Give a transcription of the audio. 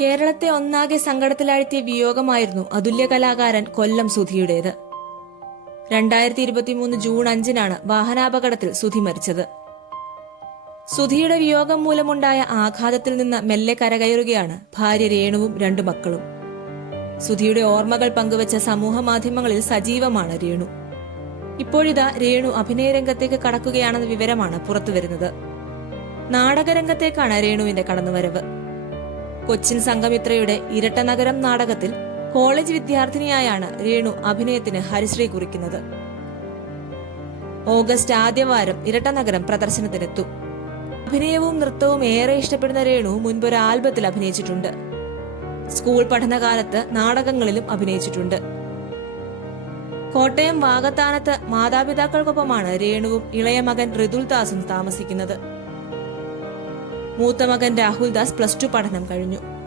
കേരളത്തെ ഒന്നാകെ സങ്കടത്തിലാഴ്ത്തിയ വിയോഗമായിരുന്നു അതുല്യ കലാകാരൻ കൊല്ലം സുധിയുടേത്. രണ്ടായിരത്തി ഇരുപത്തിമൂന്ന് ജൂൺ അഞ്ചിനാണ് വാഹനാപകടത്തിൽ സുധി മരിച്ചത്. സുധിയുടെ വിയോഗം മൂലമുണ്ടായ ആഘാതത്തിൽ നിന്ന് മെല്ലെ കരകയറുകയാണ് ഭാര്യ രേണുവും രണ്ടു മക്കളും. സുധിയുടെ ഓർമ്മകൾ പങ്കുവച്ച സമൂഹ മാധ്യമങ്ങളിൽ സജീവമാണ് രേണു. ഇപ്പോഴിതാ രേണു അഭിനയ രംഗത്തേക്ക് കടക്കുകയാണെന്ന വിവരമാണ് പുറത്തുവരുന്നത്. നാടകരംഗത്തേക്കാണ് രേണുവിന്റെ കടന്നുവരവ്. കൊച്ചിൻ സംഘമിത്രയുടെ ഇരട്ടനഗരം നാടകത്തിൽ കോളേജ് വിദ്യാർത്ഥിനിയായാണ് രേണു അഭിനയത്തിന് ഹരിശ്രീ കുറിക്കുന്നത്. ഓഗസ്റ്റ് ആദ്യവാരം ഇരട്ടനഗരം പ്രദർശനത്തിനെത്തും. അഭിനയവും നൃത്തവും ഏറെ ഇഷ്ടപ്പെടുന്ന രേണു മുൻപൊരു ആൽബത്തിൽ അഭിനയിച്ചിട്ടുണ്ട്. സ്കൂൾ പഠനകാലത്ത് നാടകങ്ങളിലും അഭിനയിച്ചിട്ടുണ്ട്. കോട്ടയം വാകത്താനത്ത് മാതാപിതാക്കൾക്കൊപ്പമാണ് രേണുവും ഇളയ മകൻ ഋതുൽ ദാസും താമസിക്കുന്നത്. മൂത്ത മകൻ രാഹുൽ ദാസ് പ്ലസ് ടു പഠനം കഴിഞ്ഞു.